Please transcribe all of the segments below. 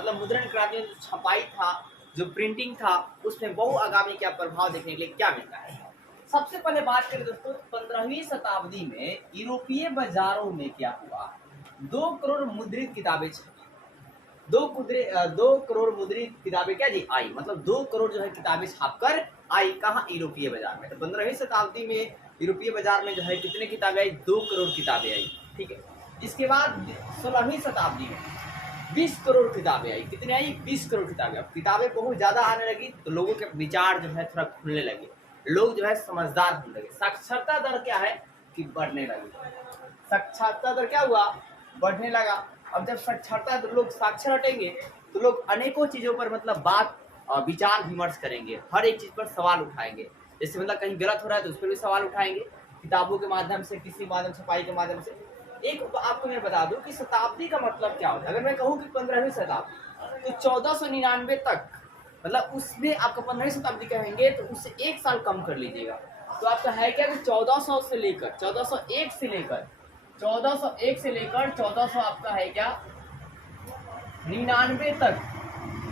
मतलब मुद्रण क्रांति में जो छपाई था, जो प्रिंटिंग था, उसमें बहु आगामी क्या प्रभाव देखने के लिए क्या मिलता है। सबसे पहले बात करें दोस्तों, 15वीं शताब्दी में यूरोपीय बाजारों में क्या हुआ, 2 करोड़ मुद्रित किताबें छपी। 2 करोड़ मुद्रित किताबें क्या जी आई, मतलब 2 करोड़ जो है किताबें छापकर आई कहाँ, यूरोपीय बाजार में। तो 15वीं शताब्दी में यूरोपीय बाजार में जो है कितने किताबें आई, 2 करोड़ किताबें आई, ठीक है। इसके बाद 16वीं शताब्दी में 20 करोड़ किताबें आई, कितने आई, 20 करोड़ किताबें। अब किताबें बहुत ज्यादा आने लगी तो लोगों के विचार जो है थोड़ा खुलने लगे, लोग जो है समझदार होने लगे। साक्षरता दर क्या है कि बढ़ने लगी, साक्षरता दर क्या हुआ, बढ़ने लगा। अब जब साक्षरता दर, लोग साक्षर हटेंगे तो लोग अनेकों चीजों पर मतलब बात विचार विमर्श करेंगे, हर एक चीज पर सवाल उठाएंगे। जैसे मतलब कहीं गलत हो रहा है तो उस पर भी सवाल उठाएंगे, किताबों के माध्यम से, किसी माध्यम, छपाई के माध्यम से। एक आपको मैं बता दूं कि शताब्दी का मतलब क्या होता है। अगर मैं कहूँ कि 15वीं शताब्दी तो 1499 तक, मतलब उसमें आपका 15वीं शताब्दी कहेंगे तो उससे 1 साल कम कर लीजिएगा, तो आपका है क्या कि 1400 से लेकर 1401 से लेकर 1401 से लेकर 1400 आपका है क्या 99 तक,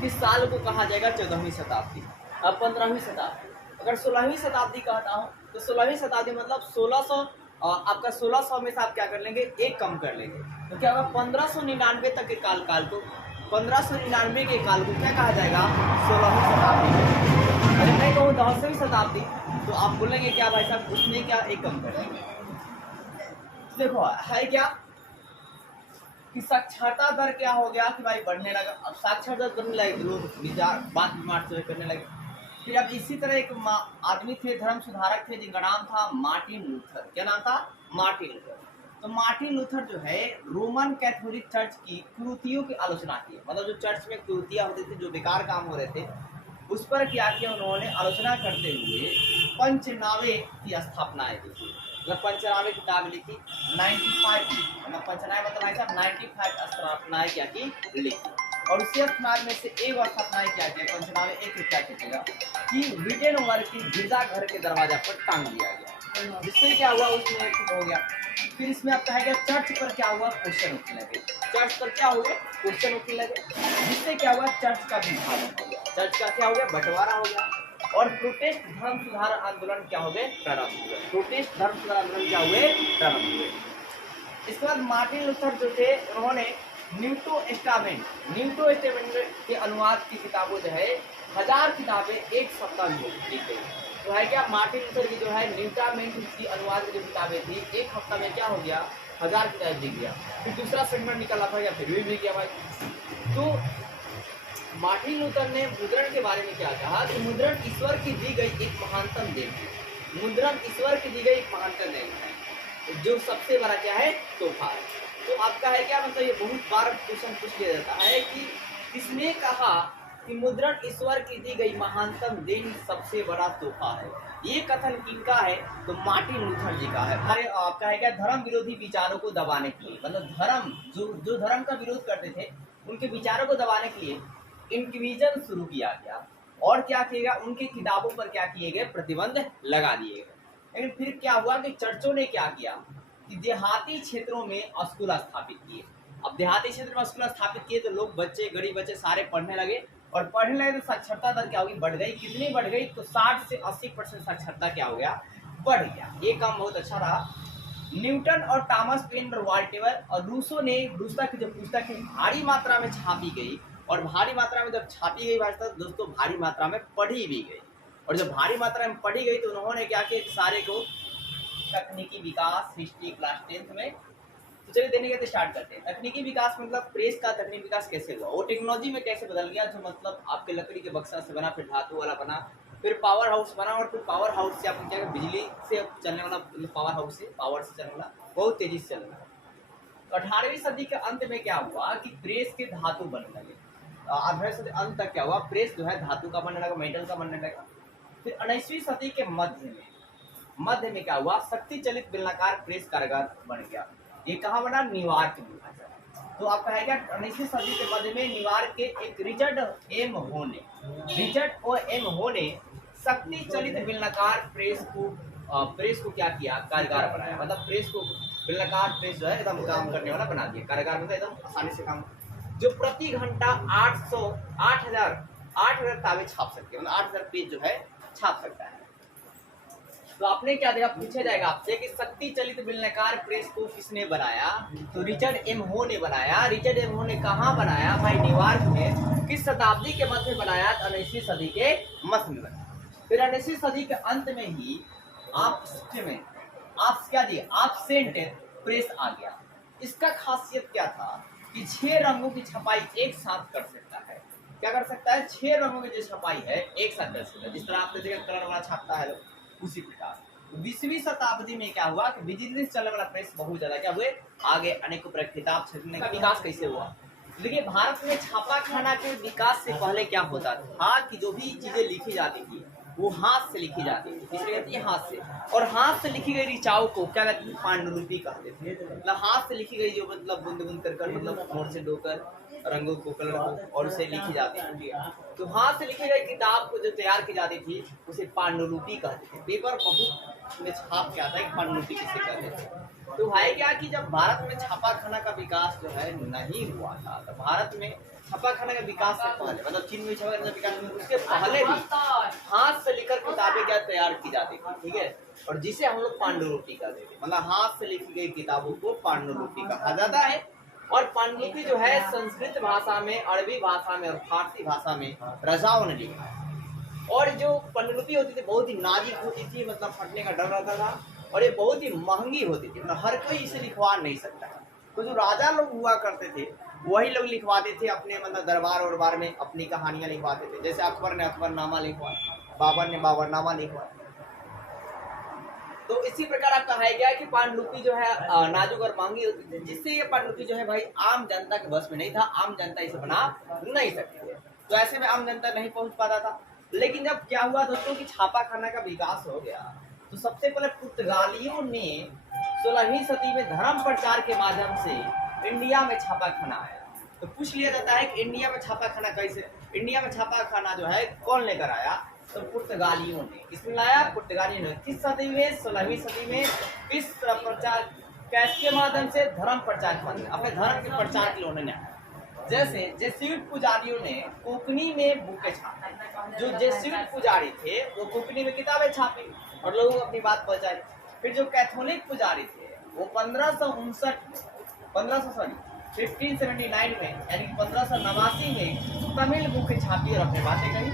किस साल को कहा जाएगा 14वीं शताब्दी। अब 15वीं शताब्दी, अगर 16वीं शताब्दी कहता हूँ तो 16वीं शताब्दी मतलब 1600, आपका 1600 में से आप क्या कर लेंगे, 1 कम कर लेंगे, तो क्या होगा 1599 तक के काल को 1599 के काल को क्या कहा जाएगा, 16वीं शताब्दी। अगर मैं कहूँ 10वीं शताब्दी तो आप बोलेंगे क्या भाई साहब, उसमें क्या 1 कम कर लेंगे। देखो है क्या कि साक्षरता दर क्या हो गया कि भाई बढ़ने लगा। अब साक्षरता दर बढ़ने लगे, लोग विचार बात विमर्श करने लगे। फिर अब इसी तरह एक आदमी थे, धर्म सुधारक थे, जिनका नाम था मार्टिन लूथर। क्या नाम था, मार्टिन लूथर। तो मार्टिन लूथर जो है रोमन कैथोलिक चर्च की कुरीतियों की आलोचना की, मतलब जो चर्च में कुरीतियां होती थी, जो बेकार काम हो रहे थे, उस पर क्या किया उन्होंने, आलोचना करते हुए पंचनामे की स्थापना की, मतलब पंचनामे किताब लिखी 95, मतलब पंचनामे मतलब है साहब 95 स्थापनाएं क्या की, लिखी। और उसी स्थापना में से एक स्थापनाएं क्या की, पंचनामे एक क्या कीजिएगा कि ब्रिटेन वर्ग की गिरजा घर के दरवाजा पर टांग दिया गया, जिससे क्या हुआ, उसमें हो गया। फिर इसमें आपका है क्या, चर्च पर क्या हुआ, क्वेश्चन उठने लगे, चर्च पर क्या हो गया, क्वेश्चन उठने लगे, जिससे क्या हुआ, चर्च का विभाजन हो गया, चर्च का क्या हो गया, बंटवारा हो गया। और प्रोटेस्ट धर्म सुधार आंदोलन क्या हो गए, प्रारंभ हुए, प्रोटेस्ट धर्म सुधार आंदोलन क्या हुए, प्रारंभ हुए। इसके बाद मार्टिन लूथर जो थे, उन्होंने न्यूटो टेस्टामेंट के अनुवाद की किताबों जो है 1000 किताबें एक सप्ताह में लिखी गई। तो है क्या, मार्टिन लूथर की जो है न्यूटामेंट की अनुवाद की जो किताबें थी, एक हफ्ता में क्या हो गया, 1000 किताबें लिख गया। फिर दूसरा सेगमेंट निकला था या फिर भी गया भाई। तो मार्टिन लूथर ने मुद्रण के बारे में क्या कहा कि मुद्रण ईश्वर की दी गई एक महानतम देन है, मुद्रण ईश्वर की दी गई एक महानतम देन है, जो सबसे बड़ा क्या है, तोहफा है। तो आपका है क्या, मतलब ये बहुत बार क्वेश्चन पूछ लिया जाता है कि किसने कहा कि मुद्रण ईश्वर की दी गई महानतम देन सबसे बड़ा तोहफा है। ये कथन किनका है, तो मार्टिन लूथर जी का है। हमारे आपका है क्या, धर्म विरोधी विचारों को दबाने के लिए, मतलब धर्म जो धर्म का विरोध करते थे उनके विचारों को दबाने के लिए इंक्विजन शुरू किया गया। और क्या किया गया, उनकी किताबों पर क्या किए गए, प्रतिबंध लगा दिए गए। लेकिन फिर क्या हुआ कि चर्चों ने क्या किया कि देहाती क्षेत्रों में स्कूल स्थापित किए। अब देहाती क्षेत्र में स्कूल स्थापित किए तो लोग, बच्चे, गरीब बच्चे सारे पढ़ने लगे, और पढ़ने लगे तो साक्षरता दर क्या होगी, बढ़ गई। कितनी बढ़ गई, तो 60 से 80% साक्षरता क्या हो गया, बढ़ गया। ये काम बहुत अच्छा रहा। न्यूटन और थॉमस पेन और वॉल्टेयर और रूसो ने रूसो की जो पुस्तक भारी मात्रा में छापी गई, और भारी मात्रा में जब छापी गई भाषा दोस्तों, भारी मात्रा में पढ़ी भी गई। और जब भारी मात्रा में पढ़ी गई तो उन्होंने क्या किया, सारे को तकनीकी विकास, हिस्ट्री क्लास 10th में। तो चलिए देने के स्टार्ट करते हैं। तकनीकी विकास मतलब प्रेस का तकनीकी विकास कैसे हुआ, वो टेक्नोलॉजी में कैसे बदल गया, जो मतलब आपके लकड़ी के बक्सा से बना, फिर धातु वाला बना, फिर पावर हाउस बना, और फिर पावर हाउस से आपको क्या, बिजली से चलने वाला, पावर हाउस से, पावर से चलने वाला, बहुत तेजी से चलने वाला। 18वीं सदी के अंत में क्या हुआ कि प्रेस के धातु बनने लगे। 18वीं सदी अंत तक क्या हुआ, प्रेस जो है धातु का बनने लगा, मेटल का बनने लगा। फिर 19वीं सदी के मध्य में क्या हुआ, शक्ति चलित बेलनाकार प्रेस कारगर बन गया। ये कहाँ बना, न्यूयॉर्क में। तो आपका है क्या, 19वीं सदी के मध्य में न्यूयॉर्क के एक रिचर्ड ओ एम होने शक्ति चलित बेलनाकार प्रेस को क्या किया, कारगर बनाया। मतलब प्रेस को, बेलनाकार प्रेस जो है एकदम काम करने वाला बना दिया, कारगर मतलब एकदम आसानी से काम। जो प्रति घंटा 8,000 किताबें छाप सकते हैं, मतलब 8,000 पेज जो है छाप सकता है। तो आपने क्या देखा, पूछा जाएगा आपसे कि शक्ति चलित बेलनाकार प्रेस को किसने बनाया, तो रिचर्ड एम हो ने बनाया। रिचर्ड एम हो ने कहाँ बनाया भाई, न्यूयॉर्क में। किस शताब्दी के मध्य में बनाया, 19वीं सदी के मध्य में बनाया। फिर 19वीं सदी के अंत में ही ऑफसेंट प्रेस आ गया। इसका खासियत क्या था कि 6 रंगों की छपाई एक साथ कर सकता है। क्या कर सकता है, 6 रंगों की जो छपाई है एक साथ कर सकता है। जिस तरह आपने देखा कलर वाला छापता है लोग, उसी प्रकार 20वीं शताब्दी में क्या हुआ कि बिजली से चलने वाला प्रेस बहुत ज्यादा क्या हुए आगे, अनेकों प्रकार किताब छपने का विकास कैसे हुआ। देखिए भारत में छापा खाना के विकास से पहले क्या होता था कि जो भी चीजें लिखी जाती थी वो हाथ से लिखी जाती थी, इसलिए कहती है हाथ से। और हाथ से लिखी गई ऋचाओं को क्या कहते थे, पांडुलिपि कहते थे। मतलब हाथ से लिखी गई जो मतलब बूंद बूंद कर मतलब मोड़ से डोकर रंगों को कलर को और उसे लिखी जाती थी। तो हाथ से लिखी गई किताब को जो तैयार की जाती थी उसे पांडुलिपि कहते थे। पेपर बहुत में छाप क्या था, पांडुलिपि किसे कहते थे। तो है क्या कि जब भारत में छापा खाना का विकास जो है नहीं हुआ था, तो भारत में छापा खाना का विकास से पहले मतलब चीन में छापा खाना का विकास में उसके पहले भी हाथ से लिखकर किताबें क्या तैयार की जाती थी, ठीक है। और जिसे हम लोग पांडुलिपि कहते थे, मतलब हाथ से लिखी गई किताबों को पांडुलिपि कहा जाता है। और पांडुलिपि जो है संस्कृत भाषा में, अरबी भाषा में और फारसी भाषा में रजाओं ने लिखा है। और जो पांडुलिपि होती थी बहुत ही नाजुक होती थी, मतलब फटने का डर रहता था। और ये बहुत ही महंगी होती थी, मतलब हर कोई इसे लिखवा नहीं सकता है। तो जो राजा लोग हुआ करते थे वही लोग लिखवाते थे अपने मतलब दरबार और में अपनी कहानियां लिखवाते थे। जैसे अकबर ने अकबरनामा लिखवाया, बाबर ने बाबरनामा लिखवाया। तो इसी प्रकार आपका है क्या कि पांडुलिपि जो है नाजुक और महंगी होती थी, जिससे ये पांडुलिपि जो है भाई आम जनता के बस में नहीं था, आम जनता इसे बना नहीं सकती है। तो ऐसे में आम जनता नहीं पहुंच पाता था। लेकिन जब क्या हुआ दोस्तों कि छापा खाना का विकास हो गया, तो सबसे पहले पुर्तगालियों ने 16वीं सदी में धर्म प्रचार के माध्यम से इंडिया में छापा खाना आया। तो पूछ लिया जाता है कि इंडिया में छापा खाना कैसे, इंडिया में छापा खाना जो है कौन लेकर आया, तो पुर्तगालियों ने। किसने लाया, पुर्तगालियों ने। किस सदी में, 16वीं सदी में। किस प्रचार, कैसे माध्यम से, धर्म प्रचार के माध्यम, अपने धर्म के प्रचार के लिए उन्होंने आया। जैसे जेसुइट पुजारियों ने कोंकणी में बुकें छापी। जो जेसुइट पुजारी थे वो कोंकणी में किताबें छापी और लोगों को अपनी बात पहुंचाई। फिर जो कैथोलिक पुजारी थे वो 1579 में यानी 1589 में तमिल बुकें छापी और अपनी बातें कही।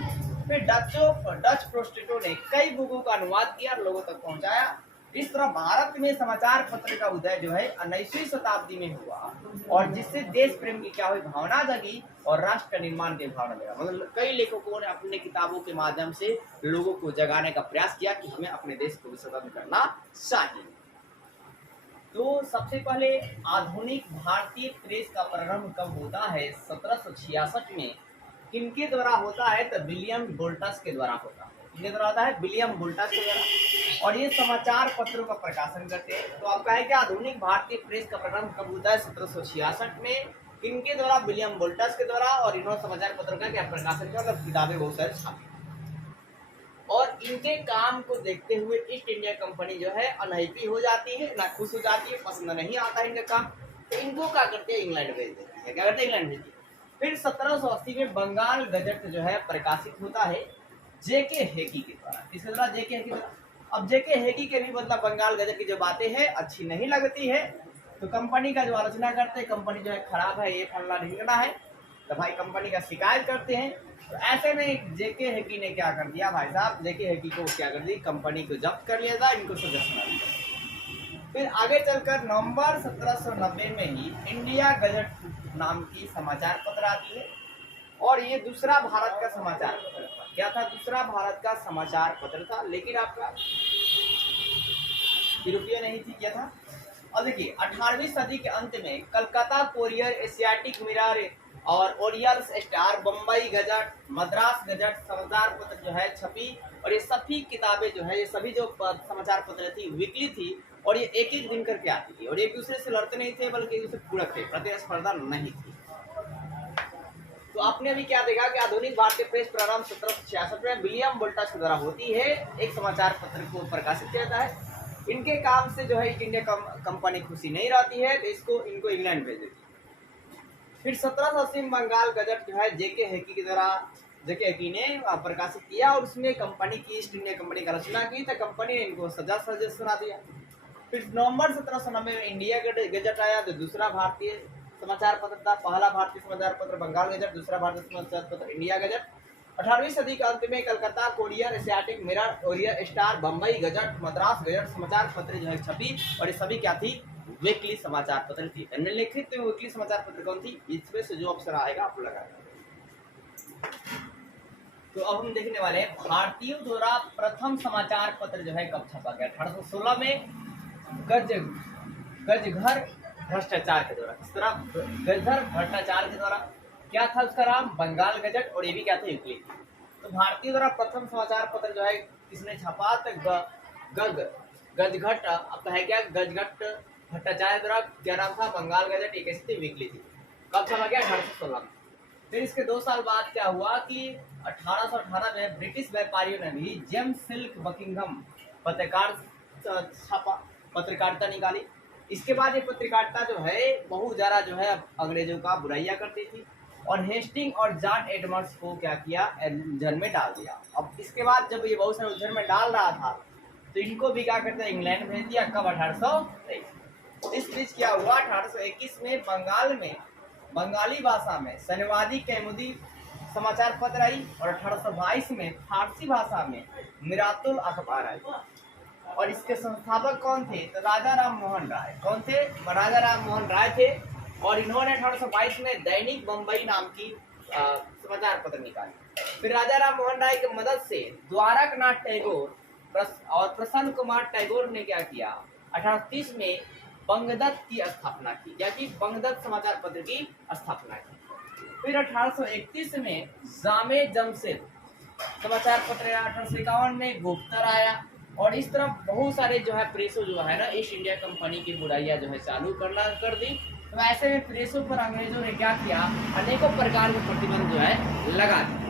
फिर डच प्रोस्टेटों ने कई बुकों का अनुवाद किया और लोगों तक पहुंचाया। इस तरह भारत में समाचार पत्र का उदय जो है 19वीं शताब्दी में हुआ, और जिससे देश प्रेम की क्या हुई भावना जगी और राष्ट्र का निर्माण की भावना जगा। मतलब कई लेखकों ने अपने किताबों के माध्यम से लोगों को जगाने का प्रयास किया कि हमें अपने देश को स्वतंत्र करना चाहिए। तो सबसे पहले आधुनिक भारतीय प्रेस का प्रारंभ कब होता है, 1766 में। किनके द्वारा होता है, तो विलियम वोल्टस के द्वारा होता है। किसके द्वारा होता है, विलियम वोल्टस के द्वारा। और ये समाचार पत्रों का प्रकाशन करते हैं। तो आपका है कि आधुनिक भारतीय प्रेस का प्रारंभ कब होता है, 1766 में। किनके द्वारा, विलियम वोल्टस के द्वारा। और इन्होंने समाचार पत्रों का क्या प्रकाशन किया, मतलब किताबें बहुत सारी छापी। और इनके काम को देखते हुए ईस्ट इंडिया कंपनी जो है अनहैप्पी हो जाती है, ना खुश हो जाती है, पसंद नहीं आता है इनका काम। तो इनको क्या करते हैं, इंग्लैंड भेज देती है। क्या करते हैं, इंग्लैंड भेजती है। फिर 1780 में बंगाल गजट जो है प्रकाशित होता है जेके हेगी के द्वारा। किसके द्वारा, जेके हेगी द्वारा। अब जेके हेगी के भी मतलब बंगाल गजट की जो बातें हैं अच्छी नहीं लगती है, तो कंपनी का जो आलोचना करते हैं, कंपनी जो है खराब है, ये फलना ढिंगना है, तो भाई कंपनी का शिकायत करते हैं। तो ऐसे में जेके हेगी ने क्या कर दिया भाई साहब, जेके हेगी को क्या कर दी, कंपनी को जब्त कर लिया था, इनको सजा सुना दिया। फिर आगे चलकर नवंबर 1790 में ही इंडिया गजट नाम की समाचार पत्र आती है। और ये दूसरा भारत का समाचार पत्र था। क्या था, दूसरा भारत का समाचार पत्र था। लेकिन आपका यूरोपीय नहीं थी, क्या था। और देखिए 18वीं सदी के अंत में कलकत्ता कोरियर, एशियाटिक मिरर और ओरियल्स Star, Bombay Gazette, Madras Gazette समाचार पत्र जो है छपी। और ये सभी किताबें जो है, ये सभी जो समाचार पत्र थी वीकली थी, और ये एक एक दिन करके आती थी, और एक दूसरे से लड़ते नहीं थे बल्कि एक दूसरे पूरक थे, प्रतिस्पर्धा नहीं थी। तो आपने अभी क्या देखा कि आधुनिक भारतीय प्रेस प्रारंभ 1766 में विलियम वोल्टस के द्वारा होती है। एक समाचार पत्र को प्रकाशित किया जाता है। इनके काम से जो है ईस्ट इंडिया कंपनी खुशी नहीं रहती है, तो इनको इंग्लैंड भेज देती है। फिर 1780 में बंगाल गजट जो है जेके हेकी के द्वारा जेके हेकी ने प्रकाशित किया और उसमें कंपनी की ईस्ट इंडिया कंपनी का रचना की, तो कंपनी ने इनको सजा सुना दिया। फिर नवंबर 1790 में इंडिया गजट आया, जो दूसरा भारतीय समाचार पत्र था। पहला भारतीय समाचार पत्र बंगाल गजट, दूसरा भारतीय समाचार पत्र इंडिया गजट। 18वीं सदी के अंत में कलकत्ता कोरियर, एशियाटिक मिरर, ओरियर Star, Bombay Gazette, Madras Gazette समाचार पत्र जो है छपी, और ये सभी क्या थी, वीकली समाचार पत्र थी। निम्नलिखित वीकली समाचार पत्र कौन थी, इसमें से जो ऑप्शन आएगा आपको लगाना। तो अब हम देखने वाले हैं भारतीयों द्वारा प्रथम समाचार पत्र जो है कब छपा गया। 1816 में गजघर भ्रष्टाचार के द्वारा। किस तरह? गजघर भ्रष्टाचार के द्वारा। क्या था उसका नाम? बंगाल गजट, और ये भी क्या था, वीकली। तो भारतीयों द्वारा प्रथम समाचार पत्र जो है किसने छपा? तो गजघट आपका है क्या, गजघट भट्टाचार्य द्वारा। क्या नाम था? बंगाल गजट। एक ऐसी थी, वीकली थी। कब छपा गया? 1816 में। फिर इसके 2 साल बाद क्या हुआ कि 1818 में ब्रिटिश व्यापारियों ने भी जेम्स सिल्क बकिंघम पत्रकारिता निकाली। इसके बाद ये पत्रकारिता जो है बहुत ज़्यादा जो है अंग्रेजों का बुराइयां करती थी, और हेस्टिंग और जॉन एडमंड्स को क्या किया, उलझन में डाल दिया। अब इसके बाद जब ये बहुत सारे उलझन में डाल रहा था, तो इनको भी क्या करते हैं, इंग्लैंड भेज दिया। कब? 1823। इस बीच क्या हुआ, 1821 में बंगाल में बंगाली भाषा में शनिवादी कैमुदी समाचार पत्र आई, और 1822 में फारसी भाषा में मिरातुल अखबार आई। और इसके संस्थापक कौन थे? तो राजा राम मोहन राय। कौन थे? राजा राम मोहन राय थे। और इन्होंने 1822 में दैनिक बम्बई नाम की समाचार पत्र निकाली। फिर राजा राम मोहन राय की मदद से द्वारकनाथ टैगोर और प्रसन्न कुमार टैगोर ने क्या किया, 1830 में बंगदत्त की स्थापना की। क्या की? बंगदत्त समाचार पत्र की स्थापना की। फिर 1831 में जामे जमशेद समाचार पत्र, 1851 में गुप्तर आया। और इस तरह बहुत सारे जो है प्रेसों जो है ना ईस्ट इंडिया कंपनी की बुराइयां जो है चालू कर दी। तो ऐसे में प्रेसों पर अंग्रेजों ने क्या किया, अनेकों प्रकार के प्रतिबंध जो है लगा दिया।